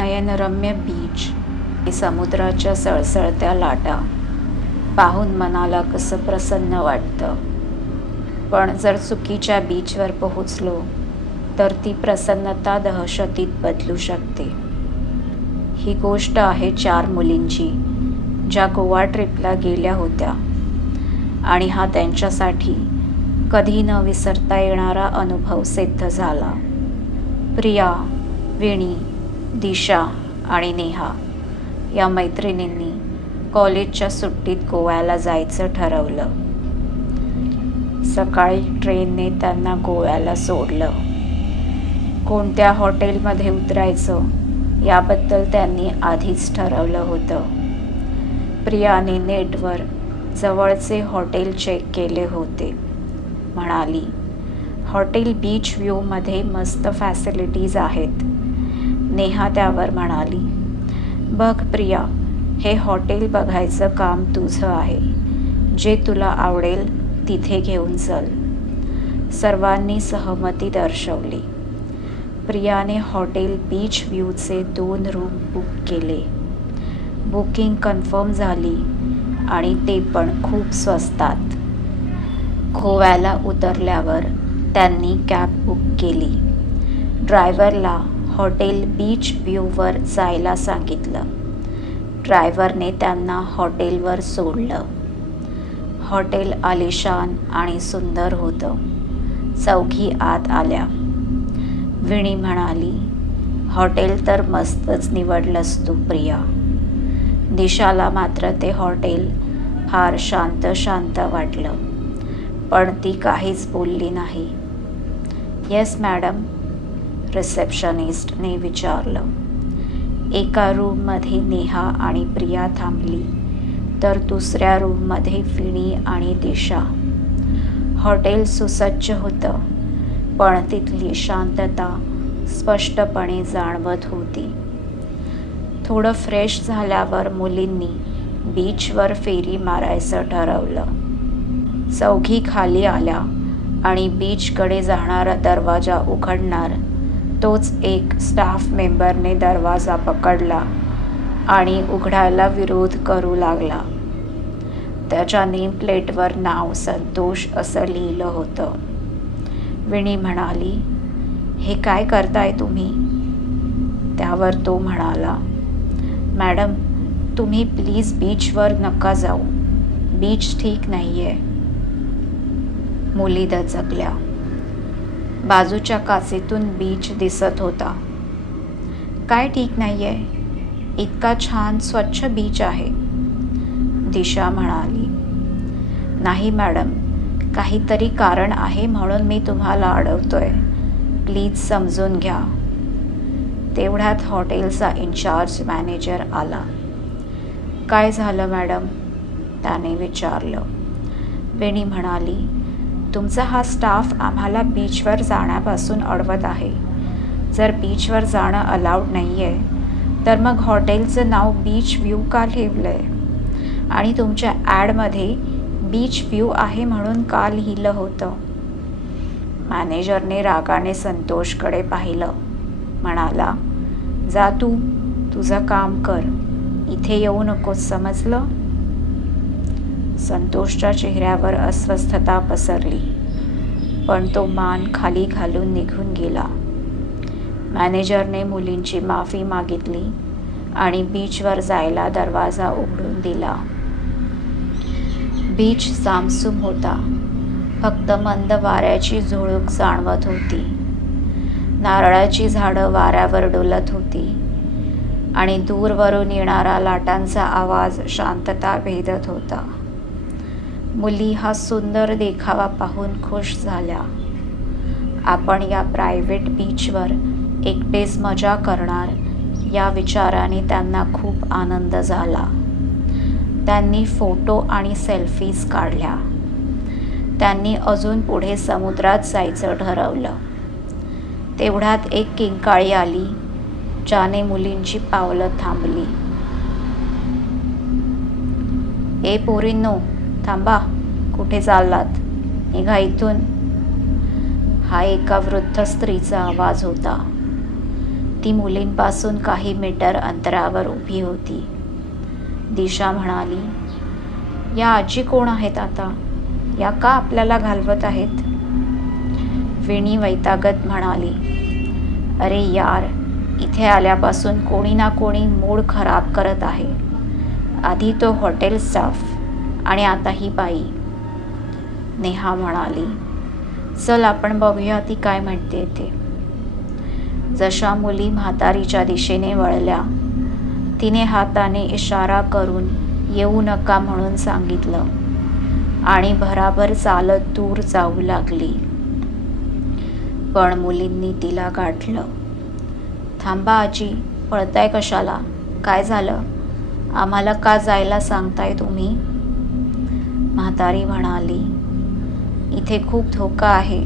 नयनरम्य बीच समुद्राच्या सळसळत्या लाटा. पाहून मनाला कसं प्रसन्न वाटतं. पण जर चुकीच्या बीचवर पोहोचलो तर ती प्रसन्नता दहशतीत बदलू शकते. ही गोष्ट आहे चार मुलींची ज्या गोवा ट्रिपला गेल्या होत्या. आणि हा त्यांच्यासाठी कधी न विसरता येणारा अनुभव सिद्ध झाला. प्रिया विणी दिशा आणि नेहा या मैत्रिणींनी कॉलेजच्या सुट्टीत गोव्याला जायचं ठरवलं. सकाळी ट्रेनने त्यांना गोव्याला सोडलं. कोणत्या हॉटेलमध्ये उतरायचं याबद्दल त्यांनी आधीच ठरवलं होतं. प्रियाने नेटवर जवळचे हॉटेल चेक केले होते. म्हणाली हॉटेल बीच व्ह्यूमध्ये मस्त फॅसिलिटीज आहेत. नेहा त्यावर म्हणाली बघ प्रिया हे हॉटेल बघायचं काम तुझं आहे. जे तुला आवडेल तिथे घेऊन चल. सर्वांनी सहमती दर्शवली. प्रियाने हॉटेल बीच व्ह्यूचे दोन रूम बुक केले. बुकिंग कन्फर्म झाली आणि ते पण खूप स्वस्तात. गोव्याला उतरल्यावर त्यांनी कॅब बुक केली. ड्रायव्हरला हॉटेल बीच व्ह्यूवर जायला सांगितलं. ड्रायव्हरने त्यांना हॉटेलवर सोडलं. हॉटेल आलिशान आणि सुंदर होतं. चौघी आत आल्या. विणी म्हणाली हॉटेल तर मस्तच निवडलंस तू प्रिया. दिशाला मात्र ते हॉटेल फार शांत शांत वाटलं. पण ती काहीच बोलली नाही. येस मॅडम रिसेप्शनिस्टने विचारलं. एका रूममध्ये नेहा आणि प्रिया थांबली तर दुसऱ्या रूममध्ये फिणी आणि दिशा. हॉटेल सुसज्ज होतं पण तिथली शांतता स्पष्टपणे जाणवत होती. थोडं फ्रेश झाल्यावर मुलींनी बीचवर फेरी मारायचं ठरवलं. चौघी खाली आल्या आणि बीचकडे जाणारा दरवाजा उघडणार तोच एक स्टाफ मेंबरने दरवाजा पकडला आणि उघडायला विरोध करू लागला. त्याच्या नेम प्लेटवर नाव संतोष असं लिहिलं होतं. विणी म्हणाली हे काय करताय तुम्ही? त्यावर तो म्हणाला मॅडम तुम्ही प्लीज बीचवर नका जाऊ. बीच ठीक नाही आहे मुली दचकल्या. बाजूच्या काचेतून बीच दिसत होता. काय ठीक नाही आहे इतका छान स्वच्छ बीच आहे दिशा म्हणाली. नाही मॅडम काहीतरी कारण आहे म्हणून मी तुम्हाला अडवतोय. प्लीज समजून घ्या. तेवढ्यात हॉटेलचा इन्चार्ज मॅनेजर आला. काय झालं मॅडम? त्याने विचारलं. वेणी म्हणाली तुमचा हा स्टाफ आम्हाला बीचवर जाण्यापासून अडवत आहे. जर बीचवर जाणं अलाउड नाही आहे तर मग हॉटेलचं नाव बीच व्ह्यू का लिहिलं आहे आणि तुमच्या ॲडमध्ये बीच व्ह्यू आहे म्हणून का लिहिलं होतं? मॅनेजरने रागाने संतोषकडे पाहिलं. म्हणाला जा तू तुझं काम कर. इथे येऊ नकोस समजलं? संतोषच्या चेहऱ्यावर अस्वस्थता पसरली. पण तो मान खाली घालून निघून गेला. मॅनेजरने मुलींची माफी मागितली आणि बीचवर जायला दरवाजा उघडून दिला. बीच सामसूम होता. फक्त मंद वाऱ्याची झुळूक जाणवत होती. नारळाची झाडं वाऱ्यावर डोलत होती आणि दूरवरून येणारा लाटांचा आवाज शांतता भेदत होता. मुली हा सुंदर देखावा पाहून खुश झाल्या. आपण या प्रायव्हेट बीचवर एकटेच मजा करणार या विचाराने त्यांना खूप आनंद झाला. त्यांनी फोटो आणि सेल्फीज काढल्या. त्यांनी अजून पुढे समुद्रात जायचं ठरवलं. तेवढ्यात एक किंकाळी आली ज्याने मुलींची पावलं थांबली. ए पोरींनो थांबा कुठे चाललात? निघा इथून. हा एका वृद्ध स्त्रीचा आवाज होता. ती मुलींपासून काही मीटर अंतरावर उभी होती. दिशा म्हणाली या आजी कोण आहेत आता? या का आपल्याला घालवत आहेत? विणी वैतागत म्हणाली अरे यार इथे आल्यापासून कोणी ना कोणी मूड खराब करत आहे. आधी तो हॉटेल स्टाफ आणि आता ही बाई नेहा म्हणाली चल आपण बघूया ती काय म्हणते ते. जशा मुली म्हातारीच्या दिशेने वळल्या तिने हाताने इशारा करून येऊ नका म्हणून सांगितलं आणि भराभर चालत दूर जाऊ लागली. पण मुलींनी तिला गाठलं. थांबा आजी पळताय कशाला? काय झालं? आम्हाला का जायला सांगताय तुम्ही? म्हातारी म्हणाली इथे खूप धोका आहे.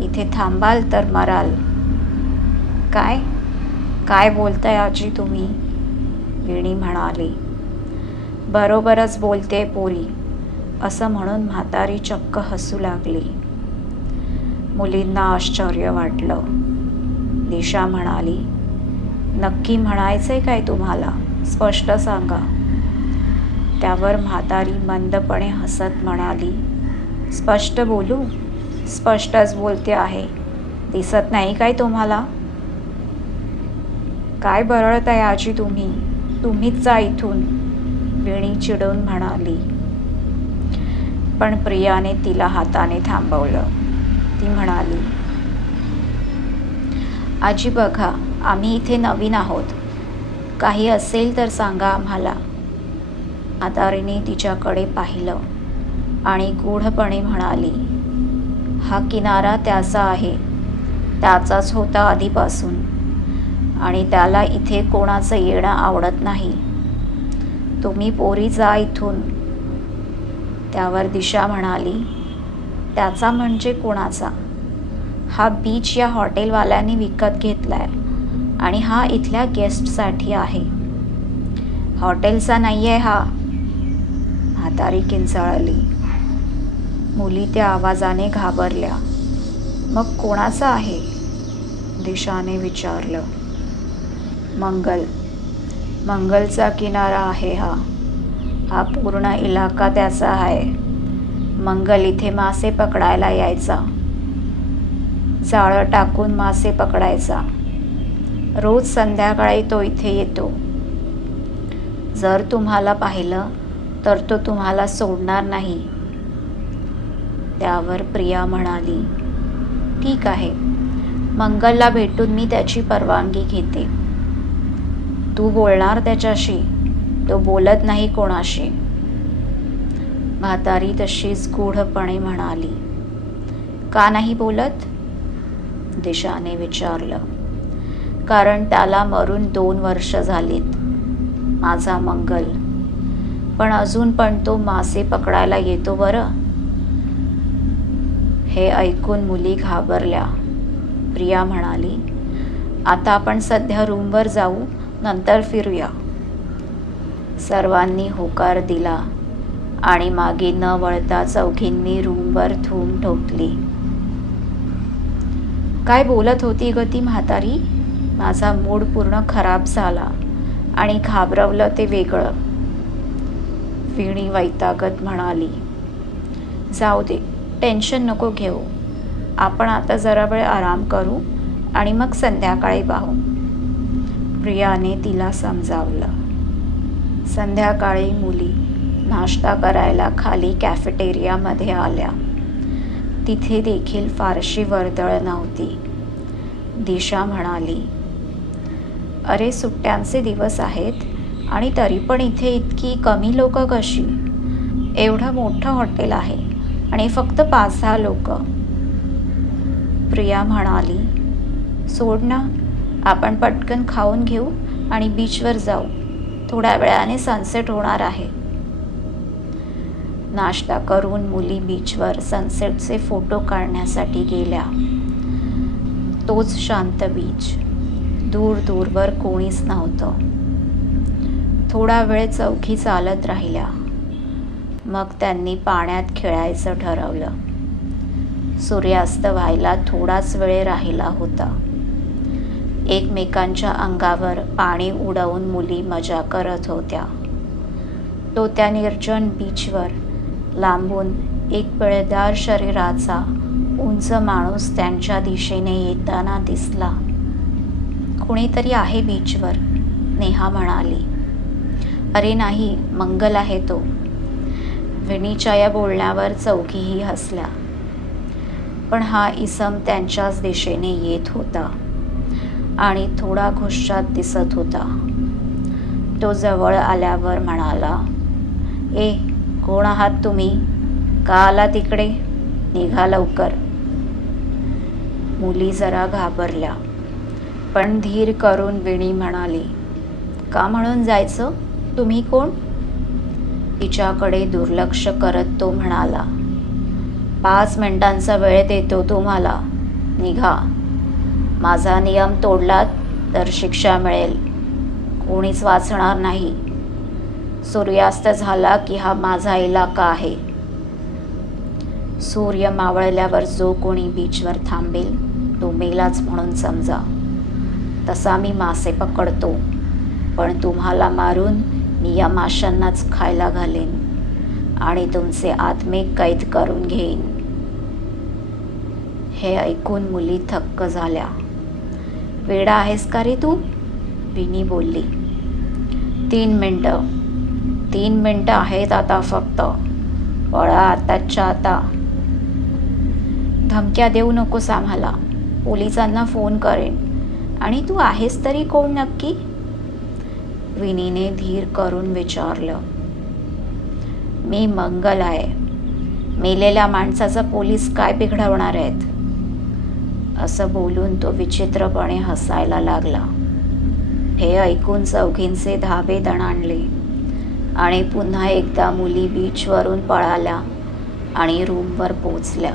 इथे थांबाल तर मराल. काय? काय बोलताय आजी तुम्ही? विणी म्हणाली. बरोबरच बोलते पोरी. असं म्हणून म्हातारी चक्क हसू लागली. मुलींना आश्चर्य वाटलं. दिशा म्हणाली नक्की म्हणायचंय काय तुम्हाला? स्पष्ट सांगा. त्यावर म्हातारी मंदपणे हसत म्हणाली स्पष्ट बोलू? स्पष्टच बोलते आहे. दिसत नाही काय तुम्हाला? काय बरळत आहे आजी तुम्ही? तुम्हीच जा इथून विणी चिडून म्हणाली. पण प्रियाने तिला हाताने थांबवलं. ती म्हणाली आजी बघा आम्ही इथे नवीन आहोत. काही असेल तर सांगा आम्हाला. आदारीने तिच्याकडे पाहिलं आणि गूढपणे म्हणाली हा किनारा त्याचा आहे. त्याचाच होता आधीपासून आणि त्याला इथे कोणाचं येणं आवडत नाही. तुम्ही पोरी जा इथून. त्यावर दिशा म्हणाली त्याचा म्हणजे कोणाचा? हा बीच या हॉटेलवाल्याने विकत घेतला आहे आणि हा इथल्या गेस्टसाठी आहे. हॉटेलचा नाही आहे हा. म्हातारी किंचाळली मुली त्या आवाजाने घाबरल्या. मग कोणाचा आहे? दिशाने विचारलं. मंगल. मंगलचा किनारा आहे हा. हा पूर्ण इलाका त्याचा आहे. मंगल इथे मासे पकडायला यायचा. जाळं टाकून मासे पकडायचा. रोज संध्याकाळी तो इथे येतो. जर तुम्हाला पाहिलं तर तो तुम्हाला सोडणार नाही. त्यावर प्रिया म्हणाली ठीक आहे. मंगलला भेटून मी त्याची परवानगी घेते. तू बोलणार त्याच्याशी? तो बोलत नाही कोणाशी. म्हातारी तशीच गूढपणे म्हणाली का नाही बोलत? दिशाने विचारलं कारण त्याला मरून दोन वर्ष झालीत. माझा मंगल पण अजून पण तो मासे पकडायला येतो बरं? हे ऐकून मुली घाबरल्या. प्रिया म्हणाली आता आपण सध्या रूमवर जाऊ नंतर फिरूया. सर्वांनी होकार दिला आणि मागे न वळता चौघींनी रूमवर धूम ठोकली. काय बोलत होती ग ती म्हातारी? माझा मूड पूर्ण खराब झाला आणि घाबरवलं ते वेगळं. वीणी वैतागत म्हणाली. जाऊ दे टेन्शन नको घेऊ. आपण आता जरा वेळ आराम करू आणि मग संध्याकाळी पाहू. प्रियाने तिला समजावलं. संध्याकाळी मुली नाश्ता करायला खाली कॅफेटेरियामध्ये आल्या. तिथे देखील फारशी वर्दळ नव्हती. दिशा म्हणाली. अरे सुट्ट्यांचे दिवस आहेत. आणि तरी पण इथे इतकी कमी लोक कशी? एवढं मोठं हॉटेल आहे आणि फक्त पाच सहा लोक. प्रिया म्हणाली सोड ना आपण पटकन खाऊन घेऊ आणि बीचवर जाऊ. थोड्या वेळाने सनसेट होणार आहे. नाश्ता करून मुली बीचवर सनसेटचे फोटो काढण्यासाठी गेल्या. तोच शांत बीच. दूर दूरवर कोणीच नव्हतं. थोडा वेळ चौकी चालत राहिल्या. मग त्यांनी पाण्यात खेळायचं ठरवलं. सूर्यास्त व्हायला थोडाच वेळ राहिला होता. एकमेकांच्या अंगावर पाणी उडवून मुली मजा करत होत्या. तो त्या निर्जन बीचवर लांबून एक पिळदार शरीराचा उंच माणूस त्यांच्या दिशेने येताना दिसला. कुणीतरी आहे बीचवर नेहा म्हणाली. अरे नाही मंगल आहे तो. विणीच्या या बोलण्यावर चौघीही हसल्या. पण हा इसम त्यांच्याच दिशेने येत होता आणि थोडा घुशात दिसत होता. तो जवळ आल्यावर म्हणाला ए कोण आहात तुम्ही? का आला तिकडे? निघा लवकर. मुली जरा घाबरल्या पण धीर करून विणी म्हणाली का म्हणून जायचं? तुम्ही कोण? तिच्याकडे दुर्लक्ष करत तो म्हणाला पाच मिनिटांचा वेळ देतो तुम्हाला. निघा. माझा नियम तोडलात तर शिक्षा मिळेल. कोणीच वाचणार नाही. सूर्यास्त झाला की हा माझा इलाका आहे. सूर्य मावळल्यावर जो कोणी बीचवर थांबेल तो मेलाच म्हणून समजा. तसा मी मासे पकडतो पण तुम्हाला मारून मी या माशांनाच खायला घालेन आणि तुमचे आत्मे कैद करून घेईन. हे ऐकून मुली थक्क झाल्या. वेडा आहेस का रे तू? विनी बोलली. तीन मिनटं. तीन मिनटं आहेत आता फक्त. पळा आताच्या आता. धमक्या देऊ नकोस आम्हाला. पोलिसांना फोन करेन. आणि तू आहेस तरी कोण नक्की? विनीने धीर करून विचारलं मी मंगल आहे. मेलेल्या माणसाचा पोलीस काय बिघडवणार आहेत? असं बोलून तो विचित्रपणे हसायला लागला. हे ऐकून चौघींचे धाबे दणाणले आणि पुन्हा एकदा मुली बीचवरून पळाल्या आणि रूमवर पोचल्या.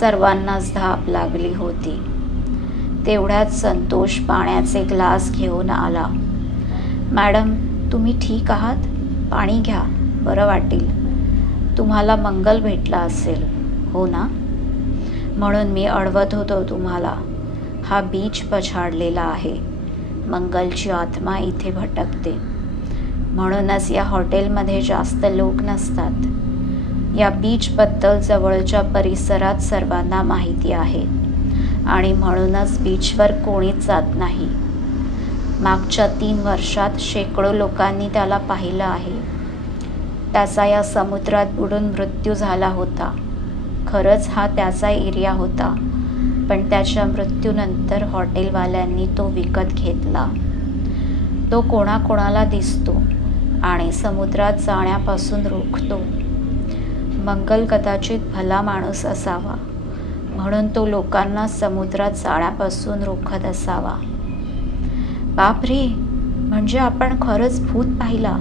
सर्वांनाच धाप लागली होती. तेवढ्यात संतोष पाण्याचे ग्लास घेऊन आला. मॅडम तुम्ही ठीक आहात? पाणी घ्या बरं वाटेल. तुम्हाला मंगल भेटला असेल हो ना? म्हणून मी अडवत होतो तुम्हाला. हा बीच पछाडलेला आहे. मंगलची आत्मा इथे भटकते. म्हणूनच या हॉटेलमध्ये जास्त लोक नसतात. या बीचबद्दल जवळच्या परिसरात सर्वांना माहिती आहे. आणि म्हणूनच बीचवर कोणीच जात नाही. मागच्या तीन वर्षात शेकडो लोकांनी त्याला पाहिलं आहे. त्याचा या समुद्रात बुडून मृत्यू झाला होता. खरंच हा त्याचा एरिया होता. पण त्याच्या मृत्यूनंतर हॉटेलवाल्यांनी तो विकत घेतला. तो कोणाकोणाला दिसतो आणि समुद्रात जाण्यापासून रोखतो. मंगल कदाचित भला माणूस असावा. म्हणून तो लोकांना समुद्रात जाण्यापासून रोखत असावा. बापरे म्हणजे आपण खरंच भूत पाहिला.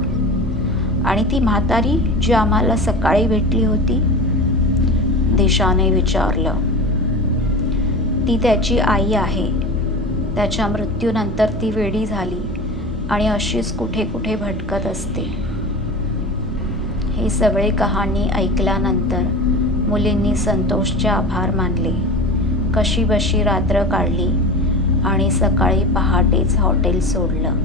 आणि ती म्हातारी जी आम्हाला सकाळी भेटली होती देशाने विचारलं. ती त्याची आई आहे. त्याच्या मृत्यूनंतर ती वेडी झाली आणि अशीच कुठे कुठे भटकत असते. हे सगळे कहाणी ऐकल्यानंतर मुलींनी संतोषचे आभार मानले. कशी बशी रात्र काढली आणि सकाळी पहाटेच हॉटेल सोडलं.